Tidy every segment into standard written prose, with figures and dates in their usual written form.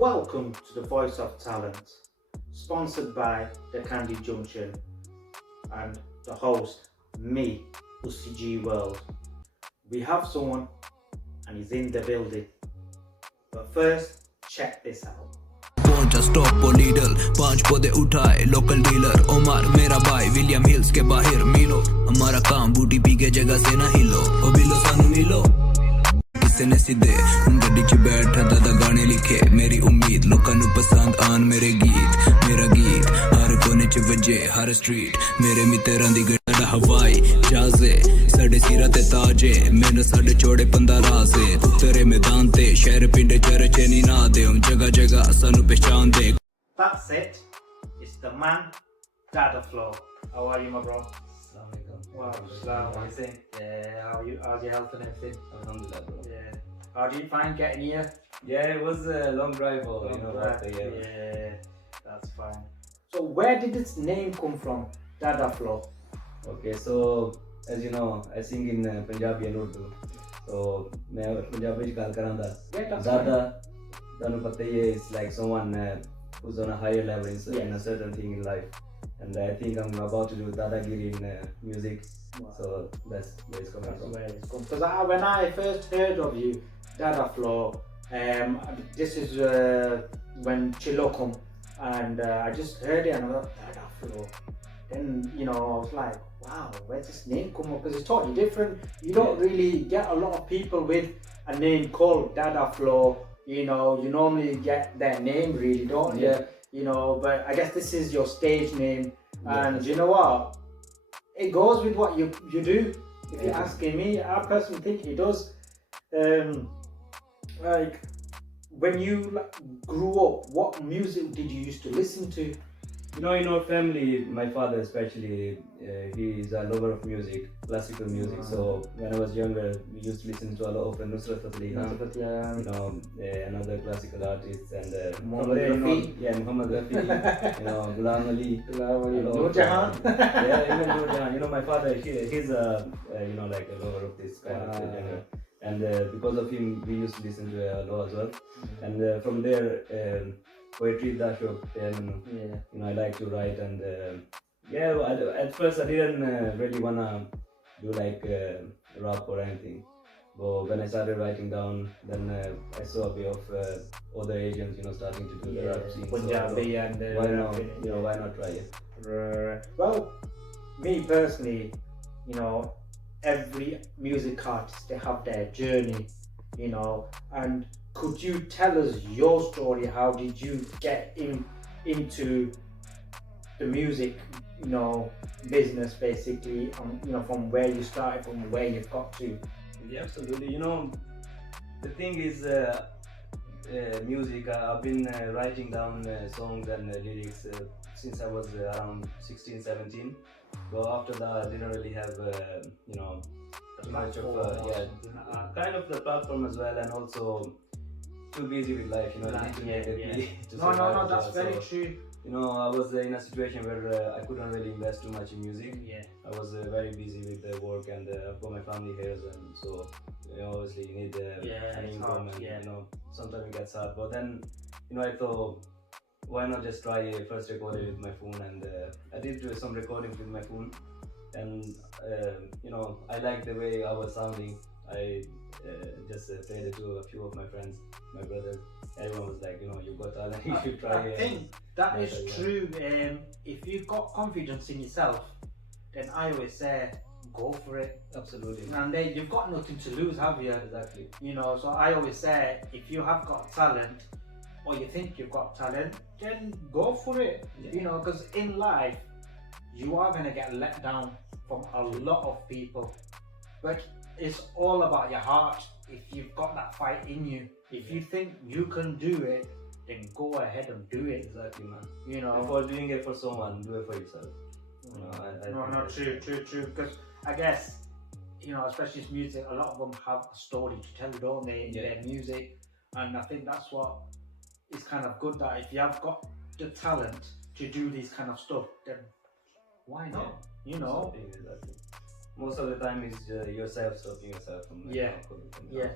Welcome to the Voice of Talent, sponsored by the Candy Junction and the host, me, Usi G World. We have someone and he's in the building. But first, check this out. पहुंचा stop पर लीडल 5 पौधे उठाए local dealer Omar मेरा भाई William hills के बाहर मिलो हमारा काम बूटी पी के जगह से ना हिलो ओ बिलो सानू मिलो किसे ने सीधे गड्डी च बैठा दादा गाने लिखे मेरी उम्मीद लोकां नू पसंद आन मेरे गीत मेरा गीत हर कोने च वजे हर स्ट्रीट मेरे मित्तरां दी गड़ा हवाई जहाजे साडे सिरा ते ताजे मैनू साडे चौड़े पंदा राजे तेरे मैदान ते शहर पिंड चरचे नी ना दे जगह जगह सानू पहचान दे. That's it. It's the man, Dadaflow. How are you, my bro? Wow, Islam, what do you think? Yeah, how's your health and everything? Alhamdulillah, bro. Yeah. How do you find getting here? Yeah, it was a long drive, Yeah, that's fine. So where did this name come from, Dadaflow? Okay, so as you know, I sing in Punjabi and Urdu. So मैं पंजाबी में गाल करांदा. Dada, तानू पता ही है, it's like someone who's on a higher level in a certain thing in life. And I think I'm about to do Dadagiri in music. Wow. So that's where it's coming from. Because when I first heard of you, Dadaflow, this is when Chilo come, and I just heard it and I thought, Dadaflow. Then, I was like, wow, where's this name come up? Because it's totally different. You don't really get a lot of people with a name called Dadaflow. You normally get their name, really, don't you? But I guess this is your stage name, and you know what? It goes with what you do. If you're asking me, I personally think it does. Like when you grew up, what music did you used to listen to? In our family, my father especially, he is a lover of music, classical music. So when I was younger, we used to listen to a lot of Nusrat Fateh Ali Khan, another classical artist, and Muhammad Rafi. Muhammad Rafi, Ghulam Ali, Noor Jahan. even Noor Jahan. My father, he's like a lover of this kind of genre. And because of him, we used to listen to a lot as well. And from there, poetry that show, I like to write, and at first I didn't really wanna do like rap or anything, but when I started writing down, then I saw a bit of other Asians starting to do the rap scene. Punjabi and why not try it? Well, me personally, every music artist, they have their journey, and could you tell us your story? How did you get into the music, business basically, from where you started, from where you've got to? Yeah, absolutely. The thing is, music, I've been writing down songs and lyrics since I was around 16, 17. But after that, I didn't really have, too much of, kind of the platform as well, and also too busy with life, to survive. No, that's very true. I was in a situation where I couldn't really invest too much in music. Yeah. I was very busy with the work, and I've got my family here, and so obviously you need an income, and sometimes it gets hard. But then, I thought, why not just try a first recording with my phone? And I did do some recordings with my phone, and I liked the way I was sounding. I just played it to a few of my friends, my brothers. Everyone was like, you've got talent, you should try it. I think that is true. If you've got confidence in yourself, then I always say, go for it. Absolutely. And then you've got nothing to lose, have you? Exactly. So I always say, if you have got talent, or you think you've got talent, then go for it. Yeah. Because in life, you are going to get let down from a lot of people. But it's all about your heart. If you've got that fight in you, if you think you can do it, then go ahead and do it. Exactly, man. Before doing it for someone, do it for yourself. True. Because I guess, especially with music, a lot of them have a story to tell, don't they? Yeah. Their music, and I think that's what is kind of good. That if you have got the talent to do these kind of stuff, then why not? Exactly. Most of the time is yourself stopping yourself from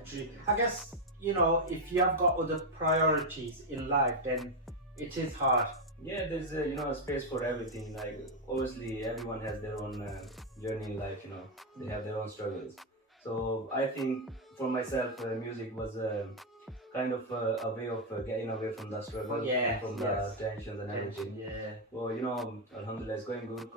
true. I guess if you have got other priorities in life, then it is hard. Yeah, there's a space for everything. Like obviously everyone has their own journey in life. They have their own struggles. So I think for myself, music was kind of a way of getting away from the struggle and from the tensions and everything. Yeah. Well, Alhamdulillah, it's going good.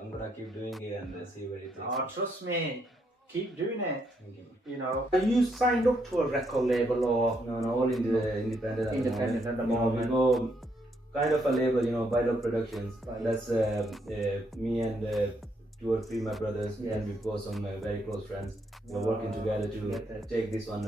I'm gonna keep doing it and see where it takes. Oh, trust me, keep doing it. Thank you. Are you signed up to a record label or? No, all in the independent. Independent at the moment. We go kind of a label, Vital Productions. Right. That's me and 2 or 3 my brothers, Yes. and we've got some very close friends. We're working together to take this one.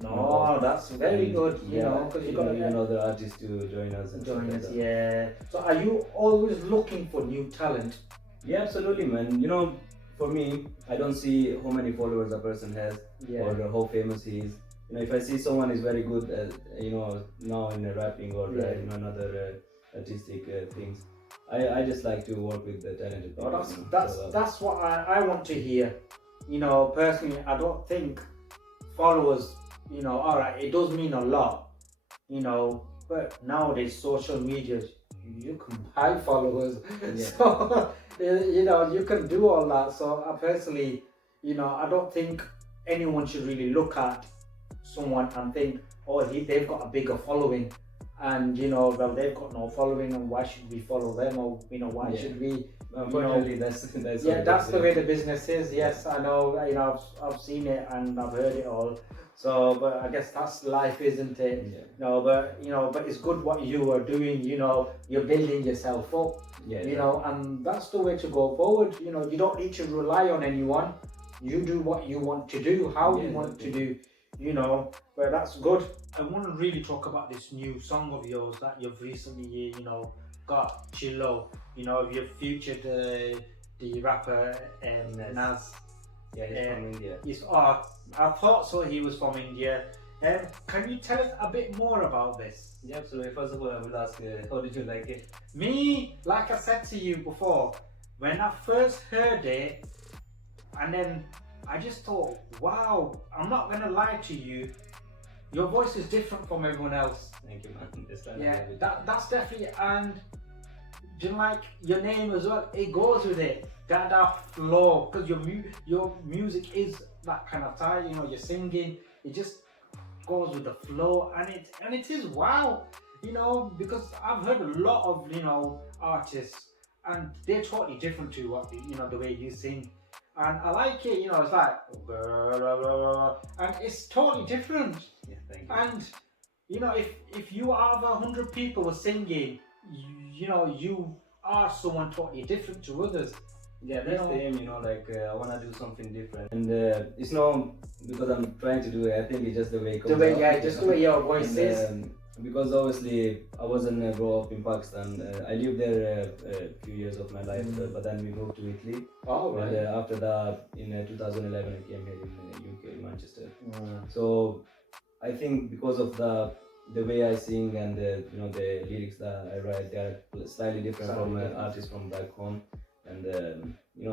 No, that's very good. Because you got to even other artists to join us. And join stuff us. like that. Yeah. So are you always looking for new talent? Yeah, absolutely, man. For me, I don't see how many followers a person has or how famous he is. If I see someone is very good at, now in rapping or another artistic things, I just like to work with the talented people. That's what I want to hear. Personally, I don't think followers, alright, it does mean a lot, but nowadays social media, you can buy followers. So, you can do all that. So I personally, I don't think anyone should really look at someone and think, oh, they've got a bigger following, and well, they've got no following, and why should we follow them, or why should we? Unfortunately, that's the way the business is. Yes, I know. I've seen it and I've heard it all. So, but I guess that's life, isn't it? Yeah. But it's good what you are doing. You're building yourself up. Yeah. And that's the way to go forward. You don't need to rely on anyone. You do what you want to do, how you want to do. But that's good. I want to really talk about this new song of yours that you've recently, got, Chilo. You've featured the rapper Nas. Yeah, he's from India. I thought so. He was from India. Can you tell us a bit more about this? Yeah, absolutely. First of all, I will ask, how did you like it? Me, like I said to you before, when I first heard it, and then I just thought, wow, I'm not gonna lie to you, your voice is different from everyone else. Thank you, man. Yeah, that's definitely, and do you like your name as well? It goes with it, Dadaflow, because your music is that kind of style. You're singing, it just goes with the flow, and it is wow. Because I've heard a lot of artists, and they're totally different to what the way you sing. And I like it, it's like, and it's totally different. Yeah, thank you. And, if you have 100 people were singing, you are someone totally different to others. Yeah, that's the aim, I want to do something different. And it's not because I'm trying to do it, I think it's just the way it comes out. Just the way your voice is. Because obviously I wasn't grow up in Pakistan. I lived there a few years of my life, but then we moved to Italy. Oh, right. And after that, in 2011, I came here in UK, Manchester. So I think because of the way I sing and the lyrics that I write, they are slightly different from artists from back home, and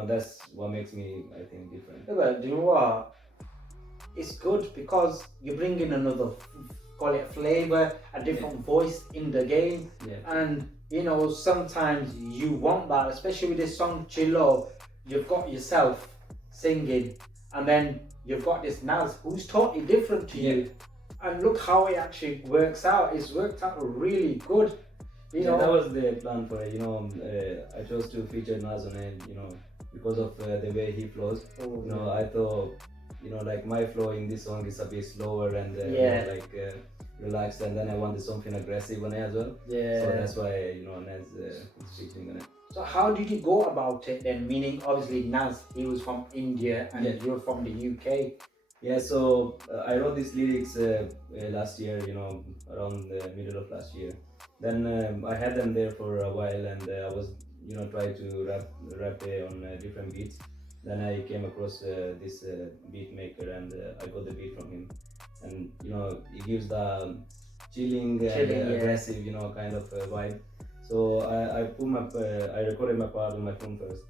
that's what makes me, I think, different. Yeah, but do you know what? It's good because you bring in another, call it flavor, a different voice in the game, and sometimes you want that, especially with this song Chilo. You've got yourself singing, and then you've got this Nas who's totally different to you, and look how it actually works out. It's worked out really good. That was the plan for it. I chose to feature Nas on it, because of the way he flows. I thought, like my flow in this song is a bit slower and relaxed, and then I wanted something aggressive on it as well. So that's why Nas is featuring on it. So how did you go about it then? Meaning, obviously Nas, he was from India, and you're from the UK. Yeah, so I wrote these lyrics last year, around the middle of last year. Then I had them there for a while, and I was, trying to rap on different beats. Then I came across this beat maker, and I got the beat from him. And it gives the chilling and aggressive, kind of vibe. So I recorded my part on my phone first,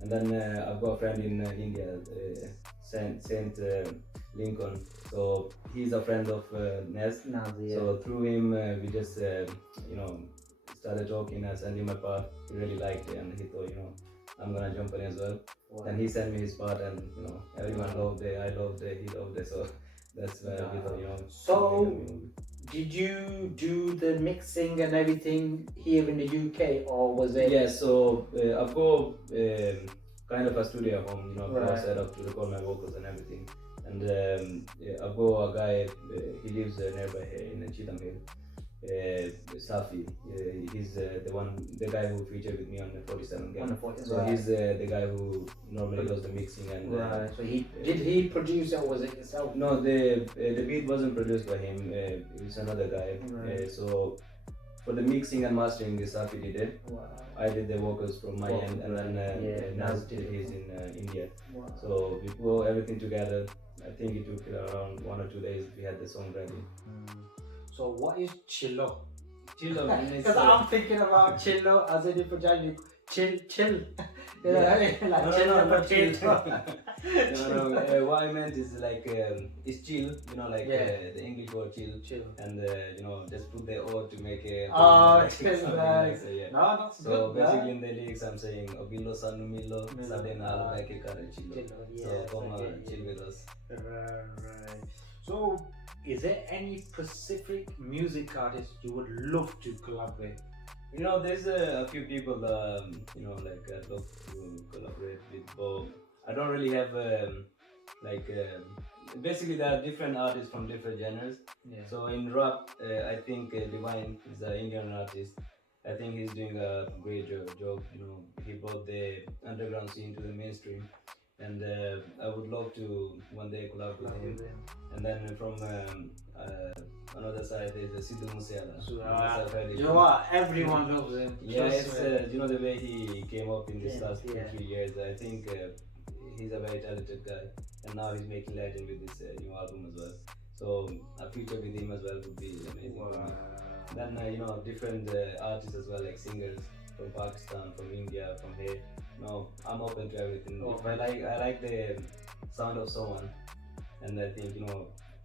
and then I've got a friend in India, Saint Lincoln. So he's a friend of Nez. Nazi, So through him, we just started talking. I sent him my part. He really liked it, and he thought, I'm gonna jump in as well. Wow. And he sent me his part, and everyone loved it. I loved it. He loved it. So that's why we thought, So did you do the mixing and everything here in the UK, or was it? Yeah. So I've got kind of a studio at home, Right. set up to record my vocals and everything. And I've got a guy. He lives nearby here in Cheetham Hill. Safi, he's the guy who featured with me on the 47 game. So Right. he's the guy who normally does the mixing and. Right. So did he produce it, or was it yourself? No, the beat wasn't produced by him. It was another guy. Right. So for the mixing and mastering, Safi did it. Wow. I did the vocals from my end, and then Naz did his in India. Wow. So we put everything together. I think it took around 1 or 2 days. We had the song ready. So what is chillo? Chillo, Because I'm thinking about chillo as in Punjabi, chill. You know, like chill potato. No. What I meant is like it's chill. The English word chill. And just put the O to make it. Chill. Nice. So, yeah. No, that's So good. basically in the lyrics I'm saying Obilo Sanu Milo Sade Naal Baike Kare Chillo. So come chill with us. Right. So, is there any specific music artist you would love to collaborate? There's a few people I'd love to collaborate with, but I don't really have basically there are different artists from different genres. Yeah. So in rap, I think Divine is an Indian artist. I think he's doing a great job. He brought the underground scene to the mainstream, and I would love to one day collab with him. And then from another side there's Sidhu Moosewala. You know what? Everyone loves him. Yeah, Trust it's me. the way he came up in this last 2-3 Yeah. years. I think he's a very talented guy, and now he's making legend with this new album as well. So a feature with him as well would be amazing. Wow. Then different artists as well, like singers from Pakistan, from India, from here. I'm open to everything. If I like the sound of someone, and I think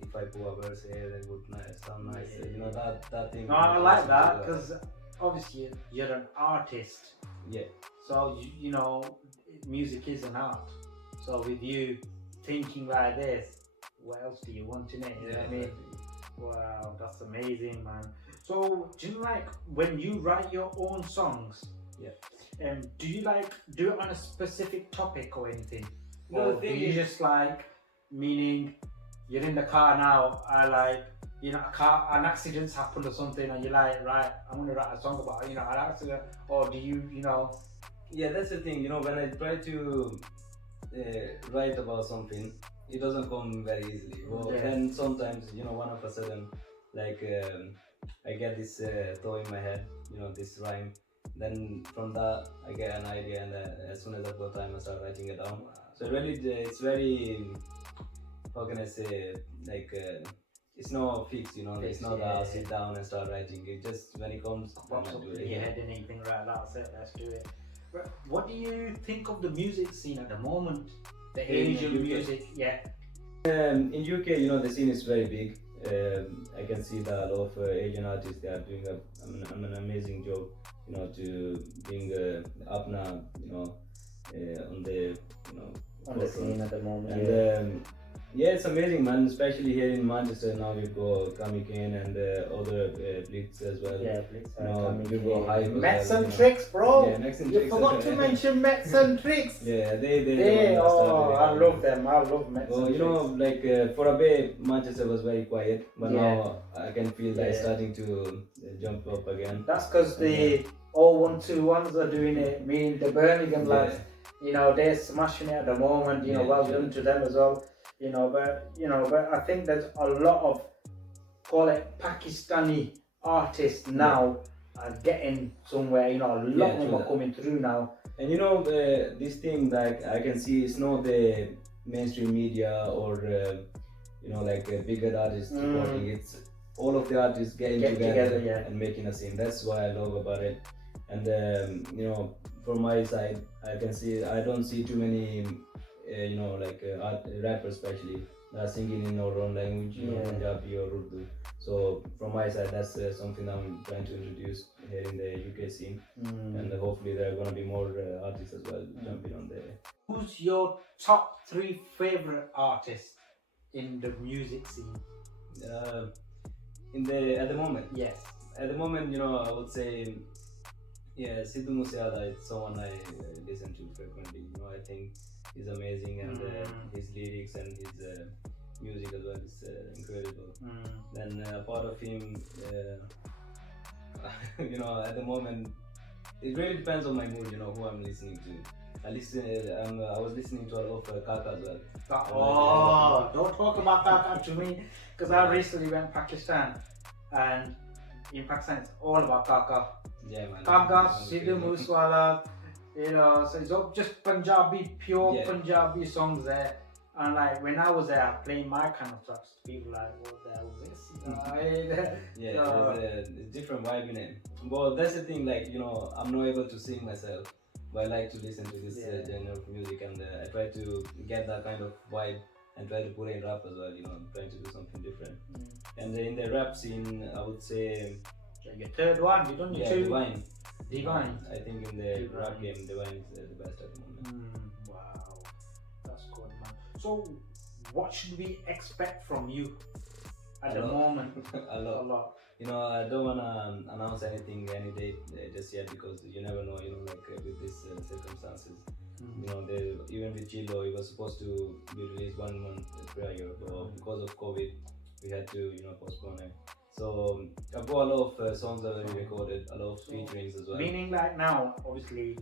if I put a verse here, that would sound nice. That thing. No, I like that because obviously you're an artist. Yeah. So music is an art. So with you thinking like this, what else do you want in it? You know what I mean? Wow, that's amazing, man. So do you when you write your own songs? Yeah. Do you do it on a specific topic or anything? No, Or the do thing you is- just meaning you're in the car now, an accident's happened or something, and you're like, right, I'm gonna write a song about an accident, or do you Yeah, that's the thing. When I try to write about something, it doesn't come very easily. Well, Yeah. then sometimes, one of a sudden, I get this thought in my head, this rhyme. Then from that, I get an idea, and as soon as I've got time, I start writing it down. So really, it's very, how can I say, it's not fixed, it's not that I'll sit down and start writing. It just, when it comes, pops then I up do in it. your head and anything, right? That's it. Let's do it. But what do you think of the music scene at the moment? The In Asian UK? music, yeah. In UK, the scene is very big. I can see that a lot of Asian artists, they are doing an amazing job, to bring up now, on the, On the scene at the moment. And yeah, it's amazing, man. Especially here in Manchester now, we've got Kami Kane and other Blitz as well. Yeah, Blitz. We've got Hype as Mets well, and Tricks, bro. Yeah, Mets and You Tricks. forgot to mention Mets and Tricks. Yeah, they I love them. I love Mets Well, and Tricks. for a bit, Manchester was very quiet, but Yeah. now I can feel that it's starting to jump up again. That's because the 0121s are doing it. Meaning the Birmingham lads, they're smashing it at the moment. Well done to them as well. But I think there's a lot of, call it Pakistani artists now are getting somewhere. A lot of them are coming through now. And this thing that I can see, it's not the mainstream media or bigger artists supporting. It's all of the artists getting together and making a scene. That's what I love about it. And from my side, I don't see too many rappers especially that are singing in our own language, Punjabi or Urdu. So from my side, that's something I'm trying to introduce here in the UK scene, and hopefully there are gonna be more artists as well jumping on there. Who's your top 3 favorite artists in the music scene? At the moment. Yes. At the moment, I would say, Sidhu Moosewala is someone I listen to frequently. I think he's amazing, and his lyrics and his music as well is incredible. Then part of him, at the moment, it really depends on my mood. Who I'm listening to. I was listening to a lot of Kaka as well. Don't talk about Kaka to me, because I recently went to Pakistan, and in Pakistan it's all about Kaka. Yeah, man. Kaka, Sidhu Moosewala, so it's all just Punjabi, pure Punjabi songs there. And like when I was there, playing my kind of tracks, people like, what the hell is this? It's a different vibe in it. But that's the thing, like, I'm not able to sing myself, but I like to listen to this genre of music, and I try to get that kind of vibe and try to put it in rap as well, trying to do something different. And in the rap scene, I would say... Your third one, you don't need to... Divine. I think in the rap game, Divine is the best at the moment. Wow, that's good, man. So, what should we expect from you at the moment? A lot. I don't want to announce anything any date just yet, because you never know, with these circumstances. Even with Chilo, it was supposed to be released 1 month prior, but because of COVID, we had to, postpone it. So I've got a lot of songs already recorded, a lot of featurings as well. Meaning like now, obviously,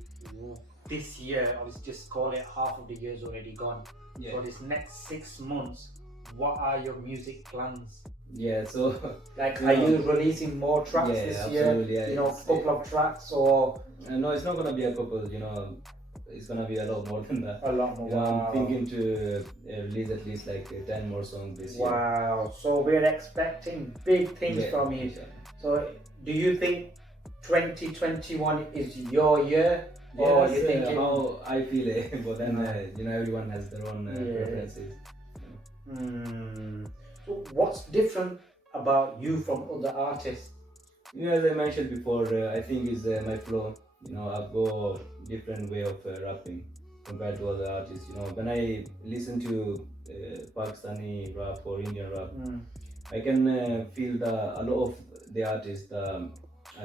this year, obviously just call it half of the year's already gone. Yeah. For this next 6 months, what are your music plans? Yeah, so... Like, are you releasing more tracks this year? Yeah, a couple of tracks, or... No, it's not going to be a couple, it's going to be a lot more than that. A lot more. I'm thinking to release at least like 10 more songs this year. Wow, so we're expecting big things from you. Yeah. So, do you think 2021 is your year? Or That's you thinking... how I feel it, but then, everyone has their own preferences. So what's different about you from other artists? As I mentioned before, I think is my flow. I've got different way of rapping compared to other artists. When I listen to Pakistani rap or Indian rap, I can feel that a lot of the artists are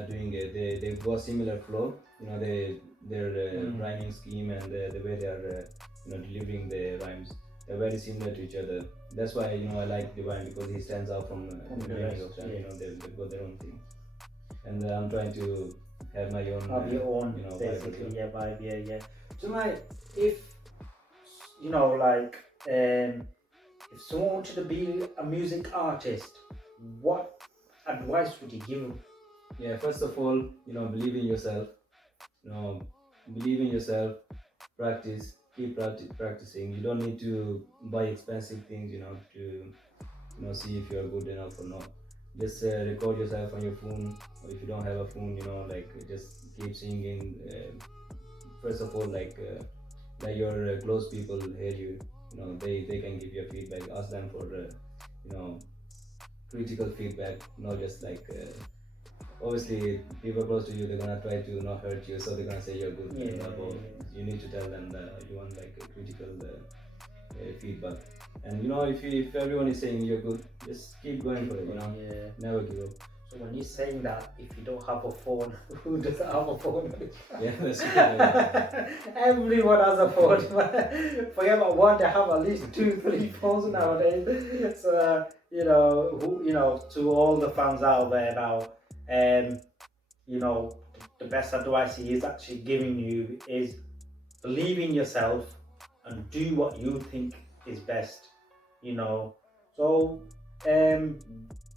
doing it. They've got similar flow. Their rhyming scheme and the way they are delivering the rhymes, they're very similar to each other. That's why I like Divine, because he stands out from the rest of them. They've got their own thing, and I'm trying to have my own. Have your own, basically, vibe, yeah. So like, if if someone wanted to be a music artist, what advice would you give them? Yeah, first of all, believe in yourself. Believe in yourself. Practice. Keep practicing. You don't need to buy expensive things, to see if you're good enough or not. Just record yourself on your phone, or if you don't have a phone, just keep singing. First of all, let your close people hear you. They can give you feedback. Ask them for critical feedback, not just obviously people close to you, they're gonna try to not hurt you, so they're gonna say you're good. You need to tell them that you want a critical feedback. And if everyone is saying you're good, just keep going for it. Never give up. So when you're saying that, if you don't have a phone, who doesn't have a phone? Yeah, that's true. Everyone has a phone. Forget about one, they have at least 2-3 phones nowadays. So to all the fans out there now, the best advice he is actually giving you is believe in yourself and do what you think is best. So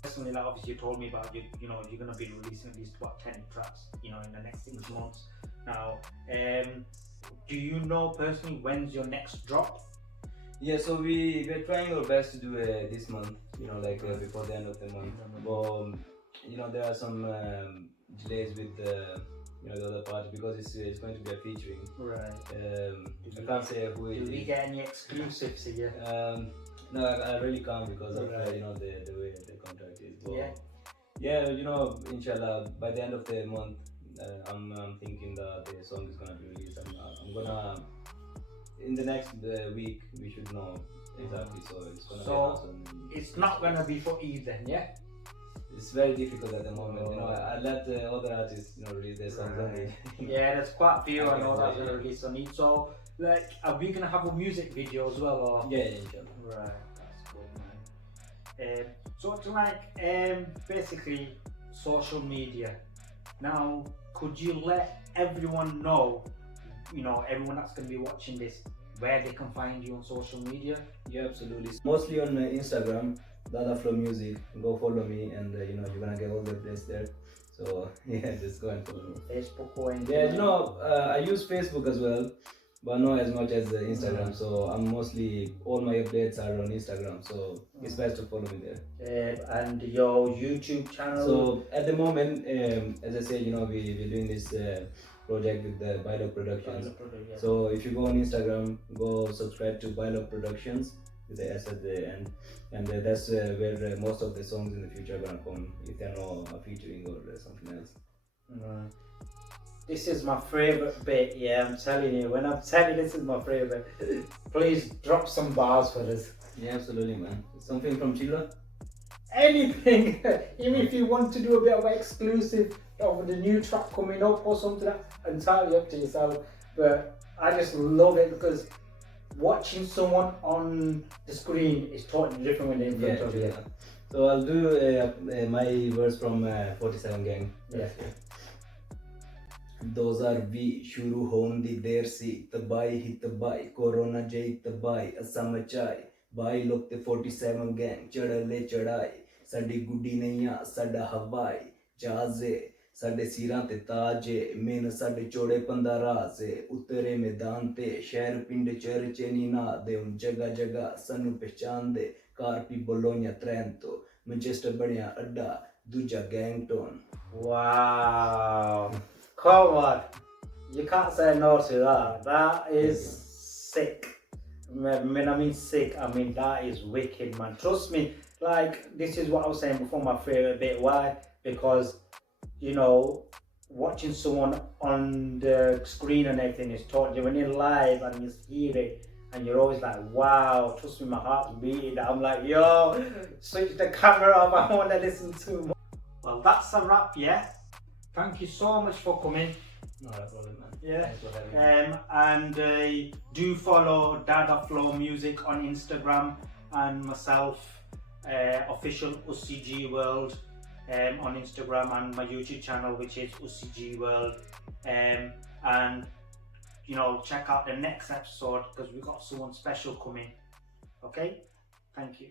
personally, obviously you told me about you're going to be releasing at least 10 tracks in the next 6 months. Now, do you know personally when's your next drop? Yeah, so we're trying our best to do this month, before the end of the month. But there are some delays with the other part because it's going to be a featuring. Right. I can't say who it is. Do we get any exclusives here? No, I really can't because of Right. the way the contract is. But Yeah. yeah, inshallah, by the end of the month, I'm thinking that the song is gonna be released. I'm gonna in the next week we should know exactly. So it's gonna be awesome. It's not gonna be for Eve then, yeah? It's very difficult at the moment. I let the other artists release their songs only. Yeah, there's quite a few I know that's gonna release on it. So like, are we gonna have a music video as well, or? Yeah, inshallah. Right, that's good, man. So it's like basically social media. Now, could you let everyone know, everyone that's going to be watching this, where they can find you on social media? Yeah, absolutely. Mostly on Instagram, Dadaflow Music. Go follow me, and you're gonna get all the updates there. So yeah, just go and follow me. Facebook or anything? Yeah, I use Facebook as well, but not as much as Instagram. So I'm mostly all my updates are on Instagram. So it's best to follow me there. And your YouTube channel? So at the moment, as I said, we're doing this project with the Bylog Productions. Yeah. So if you go on Instagram, go subscribe to Bylog Productions with the S at the end, and that's where most of the songs in the future are gonna come, if they're not featuring or something else. This is my favorite bit. Yeah, I'm telling you. When I'm telling you this is my favorite, please drop some bars for us. Yeah, absolutely, man. Something from Chila. Anything, even if you want to do a bit of exclusive of the new track coming up or something, that's entirely up to yourself. But I just love it because watching someone on the screen is totally different when they're in front of you. So I'll do my verse from 47 Gang. Yeah. Those are we shuru hone di der si tabai hi tabai corona jai tabai asamachai bai lok te 47 gang chadale chadai sadi guddi naiya sada hawai jaze ਸਾਡੇ ਸਿਰਾਂ ਤੇ ਤਾਜ main ਸਾਡੇ ਚੋੜੇ ਪੰਦਾ ਰਾਜ਼ ਉਤਰੇ ਮੈਦਾਨ ਤੇ ਸ਼ਹਿਰ ਪਿੰਡ ਚਰਚੇ ਨੀ ਨਾ ਦੇ ਹੁਣ ਜਗ੍ਹਾ ਜਗ੍ਹਾ ਸਾਨੂੰ ਪਛਾਣਦੇ ਕਾਰਪੀ ਬੋਲੋਨੀਆ ਟ੍ਰੈਂਟੋ ਮੈਂਚੈਸਟਰ ਬਣਿਆ ਅੱਡਾ ਦੂਜਾ ਗੈਂਗਟਨ Wow, come on, you can't say no to that. That is sick. When I mean sick, I mean that is wicked, man. Trust me, like this is what I was saying before, my favorite bit. Why? Because watching someone on the screen and everything is totally, when you're live and you hear it and you're always like, wow, trust me, my heart's beating. I'm like, yo, switch the camera off, I want to listen to more. Well, that's a wrap, yeah? Thank you so much for coming. No problem, man. Yeah. Thanks for having me. And do follow Dadaflow Music on Instagram, and myself, official UCG World on Instagram, and my YouTube channel, which is UCG World. And check out the next episode because we got someone special coming. Okay, thank you.